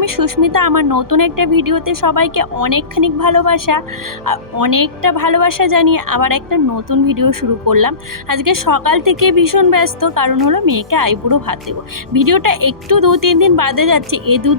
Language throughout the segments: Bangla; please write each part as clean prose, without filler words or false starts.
আমি সুস্মিতা। আমার নতুন একটা ভিডিওতে সবাইকে অনেকখানি ভালোবাসা, অনেকটা ভালোবাসা জানিয়ে আবার একটা নতুন ভিডিও শুরু করলাম। আজকে সকাল থেকে ভীষণ ব্যস্ত, কারণ হলো মেয়েকে আইবুড়ো ভাত দেবো। ভিডিওটা একটু 2-3 দিন বাদে যাচ্ছে। এই দু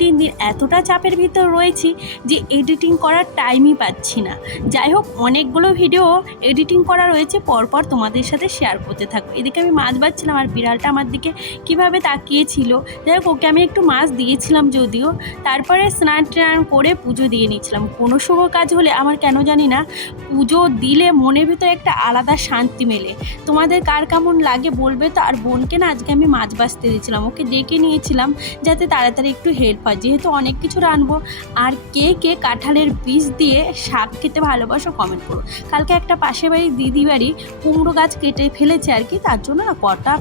তিন দিন এতটা চাপের ভিতর রয়েছি যে এডিটিং করার টাইমই পাচ্ছি না। যাই হোক, অনেকগুলো ভিডিও এডিটিং করা রয়েছে, পরপর তোমাদের সাথে শেয়ার করতে থাকবো। এদিকে আমি মাছ বাচ্ছিলাম আর বিড়ালটা আমার দিকে কিভাবে তাকিয়েছিল। যাই হোক, ওকে আমি একটু মাছ দিয়েছিলাম যদিও। তারপরে স্নান টান করে পুজো দিয়ে নিয়েছিলাম। কোনো শুভ কাজ হলে আমার কেন জানি না পুজো দিলে মনের ভিতরে একটা আলাদা শান্তি মেলে। তোমাদের কার কেমন লাগে বলবে তো। আর বোনকে না আজকে আমি মাছ বাছতে দিয়েছিলাম, ওকে ডেকে নিয়েছিলাম যাতে তাড়াতাড়ি একটু হেল্প হয়, যেহেতু অনেক কিছু রানবো। আর কে কে কাঁঠালের বীজ দিয়ে শাক খেতে ভালোবাসো কমেন্ট করো। কালকে একটা পাশের বাড়ির দিদি বাড়ি কুমড়ো গাছ কেটে ফেলেছে আর কি, তার জন্য না কটা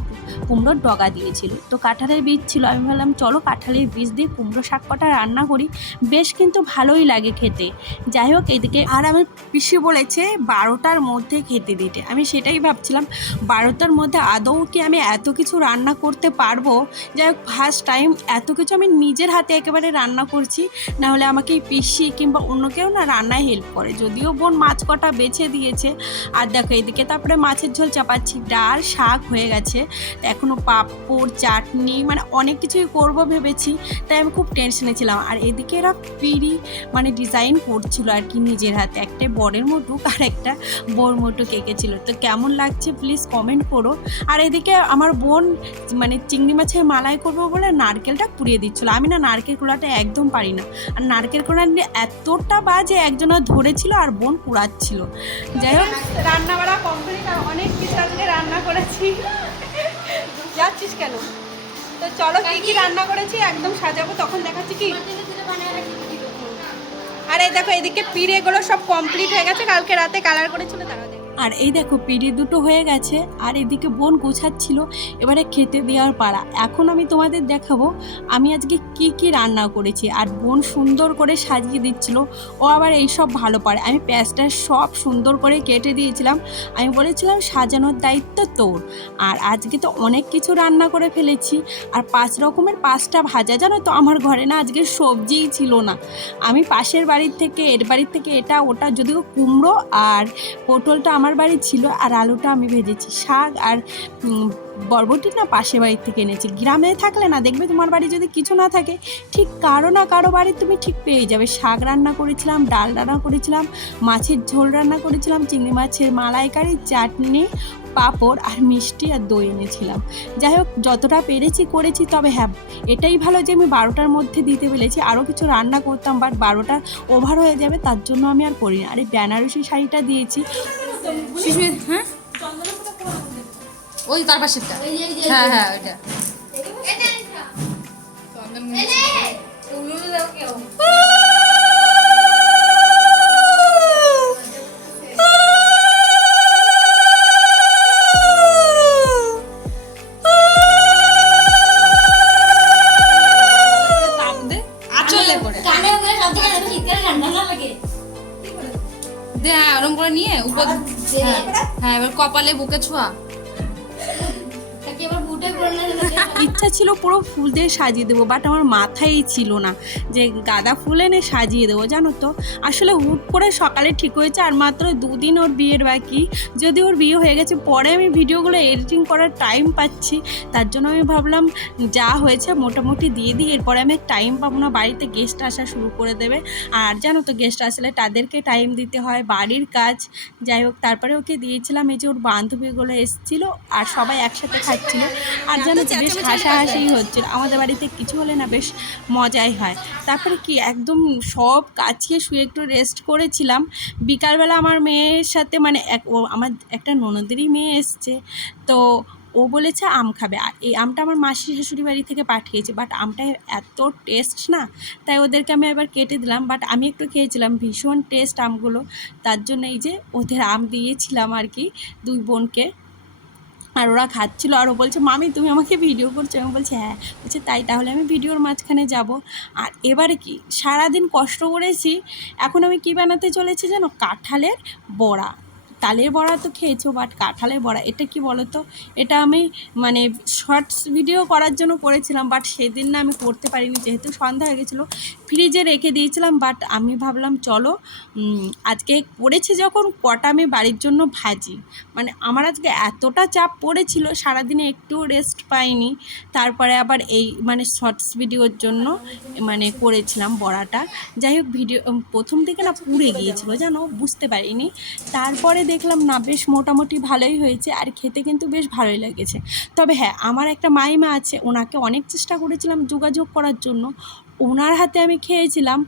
কুমড়োর ডগা দিয়েছিল, তো কাঁঠালের বীজ ছিল। আমি ভাবলাম চলো কাঁঠালের বীজ দিয়ে কুমড়ো শাক কটা রান্না করি, বেশ কিন্তু ভালোই লাগে খেতে। যাই হোক, এদিকে আর আমার পিসি বলেছে 12টার মধ্যে খেতে দিতে। আমি সেটাই ভাবছিলাম 12টার মধ্যে আদৌ কি আমি এত কিছু রান্না করতে পারবো। যাই হোক, ফার্স্ট টাইম এত কিছু আমি নিজের হাতে একেবারে রান্না করছি। না হলে আমাকে এই পিসি কিংবা অন্য কেউ না রান্নায় হেল্প করে, যদিও বোন মাছ কটা বেছে দিয়েছে। আর দেখো এদিকে তারপরে মাছের ঝোল চাপাচ্ছি, ডাল শাক হয়ে গেছে, এখনও পাঁপড় চাটনি মানে অনেক কিছুই করব ভেবেছি, তাই আমি খুব টেনশনে ছিলাম। আর এদিকে এরা পিড়ি মানে ডিজাইন করছিল আর কি নিজের হাতে, একটা বরের মোটুক আর একটা বোর মোটুক এঁকেছিল। তো কেমন লাগছে প্লিজ কমেন্ট করো। আর এদিকে আমার বোন মানে চিংড়ি মাছের মালাই করবো বলে নারকেলটা কুড়িয়ে দিচ্ছিলো। আমি না নারকেল কুড়াটা একদম পারি না, আর নারকেল কুড়া এতটা বাজে একজনা ধরেছিল আর বোন কুড়াচ্ছিল। যাই হোক, রান্না বাড়া কমপ্লিট, আর অনেক কিছু আজকে রান্না করেছি। যাচ্ছিস কেন? তো চলো কি কি রান্না করেছি একদম সাজাবো, তখন দেখাচ্ছি কি। আর এই দেখো এদিকে পিড়েগুলো সব কমপ্লিট হয়ে গেছে, কালকে রাতে কালার করেছিল তারা। আর এই দেখো পিড়ি দুটো হয়ে গেছে, আর এদিকে বোন গোছাচ্ছিল, এবারে খেতে দেওয়ার পাড়া। এখন আমি তোমাদের দেখাবো আমি আজকে কি কি রান্না করেছি। আর বোন সুন্দর করে সাজিয়ে দিচ্ছিল, ও আবার এইসব ভালো পারে। আমি পেঁয়াজটা সব সুন্দর করে কেটে দিয়েছিলাম, আমি বলেছিলাম সাজানোর দায়িত্ব তোর। আর আজকে তো অনেক কিছু রান্না করে ফেলেছি, আর 5 রকমের 5টা ভাজা। জানো তো আমার ঘরে না আজকে সবজিই ছিল না। আমি পাশের বাড়ির থেকে এর বাড়ির থেকে এটা ওটা, যদিও কুমড়ো আর পটলটা আমার বাড়ি ছিল, আর আলুটা আমি ভেজেছি। শাক আর বরবটি না পাশের বাড়ির থেকে এনেছি। গ্রামে থাকলে না দেখবে তোমার বাড়ি যদি কিছু না থাকে, ঠিক কারো না কারো বাড়ি তুমি ঠিক পেয়ে যাবে। শাক রান্না করেছিলাম, ডাল রান্না করেছিলাম, মাছের ঝোল রান্না করেছিলাম, চিংড়ি মাছের মালাইকারি, চাটনি, পাঁপড় আর মিষ্টি আর দই এনেছিলাম। যাই হোক, যতটা পেরেছি করেছি। তবে হ্যাঁ, এটাই ভালো যে আমি 12টার মধ্যে দিতে পেরেছি। আরও কিছু রান্না করতাম, বাট 12টা ওভার হয়ে যাবে, তার জন্য আমি আর করি না। আর এই বেনারসি শাড়িটা দিয়েছি। হ্যাঁ, ওই তার পাশেরটা। হ্যাঁ হ্যাঁ, ওইটা। হ্যাঁ, ওরম করে নিয়ে উপর। হ্যাঁ, এবার কপালে বুকে ছোঁয়া। ইচ্ছা ছিল পুরো ফুল দিয়ে সাজিয়ে দেবো, বাট আমার মাথায়ই ছিল না যে গাঁদা ফুল এনে সাজিয়ে দেবো। জানো তো, আসলে হুট করে সকালে ঠিক হয়েছে, আর মাত্র 2 দিন ওর বিয়ের বাকি। যদি ওর বিয়ে হয়ে গেছে, পরে আমি ভিডিওগুলো এডিটিং করার টাইম পাচ্ছি, তার জন্য আমি ভাবলাম যা হয়েছে মোটামুটি দিয়ে দিই, এরপরে আমি টাইম পাবো না, বাড়িতে গেস্ট আসা শুরু করে দেবে। আর জানো তো, গেস্ট আসলে তাদেরকে টাইম দিতে হয়, বাড়ির কাজ। যাই হোক, তারপরে ওকে দিয়েছিলাম। এই যে ওর বান্ধবীগুলো এসেছিলো আর সবাই একসাথে খাচ্ছিলো। আর যেন বেশ হাসাহাসি হচ্ছিল। আমাদের বাড়িতে কিছু হলে না বেশ মজাই হয়। তারপরে কি একদম সব কাছিয়ে শুয়ে একটু রেস্ট করেছিলাম। বিকালবেলা আমার মেয়ের সাথে মানে আমার একটা ননদেরই মেয়ে এসছে, তো ও বলেছে আম খাবে। আর এই আমটা আমার মাসি শাশুড়ি বাড়ি থেকে পাঠিয়েছে, বাট আমটা এত টেস্ট না, তাই ওদেরকে আমি এবার কেটে দিলাম। বাট আমি একটু খেয়েছিলাম, ভীষণ টেস্ট আমগুলো, তার জন্য এই যে ওদের আম দিয়েছিলাম আর কি 2 বোনকে। আর ওরা খাচ্ছিল, আর ও বলছে মামি তুমি আমাকে ভিডিও করছো। আমি বলছি হ্যাঁ। বলছে তাই, তাহলে আমি ভিডিওর মাঝখানে যাব। আর এবারে কি সারাদিন কষ্ট করেছি, এখন আমি কি বানাতে চলেছি জানো, কাঁঠালের বড়া। তালের বড়া তো খেয়েছো, বাট কাঁঠালের বড়া এটা কি বলো তো, এটা আমি মানে শর্টস ভিডিও করার জন্য করেছিলাম, বাট সেদিন না আমি করতে পারিনি, যেহেতু সন্ধ্যা হয়ে গেছিলো, ফ্রিজে রেখে দিয়েছিলাম। বাট আমি ভাবলাম চলো আজকে পড়েছে যখন কটা আমি বাড়ির জন্য ভাজি। মানে আমার আজকে এতটা চাপ পড়েছিল, সারাদিনে একটু রেস্ট পাইনি, তারপরে আবার এই মানে শর্টস ভিডিওর জন্য মানে করেছিলাম বড়াটা। যাই হোক, ভিডিও প্রথম থেকে না পুড়ে গিয়েছিল জানো, বুঝতে পারিনি। তারপরে দেখলাম না বেশ মোটামুটি ভালোই হয়েছে, আর খেতে কিন্তু বেশ ভালোই লেগেছে। তবে হ্যাঁ, আমার একটা মাইমা আছে, ওনাকে অনেক চেষ্টা করেছিলাম যোগাযোগ করার জন্য, ওনার হাতে আমি খেয়েছিলাম,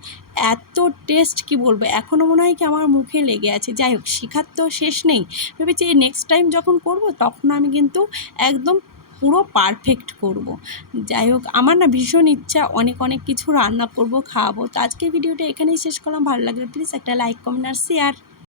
এত টেস্ট কি বলবো, এখনও মনে হয় কি আমার মুখে লেগে আছে। যাই হোক, শেখার তো শেষ নেই, ভেবেছি নেক্সট টাইম যখন করব তখন আমি কিন্তু একদম পুরো পারফেক্ট করব। যাই হোক, আমার না ভীষণ ইচ্ছা অনেক অনেক কিছু রান্না করব, খাওয়াবো। তো আজকের ভিডিওটা এখানেই শেষ করলাম। ভালো লাগলে প্লিজ একটা লাইক, কমেন্ট আর শেয়ার।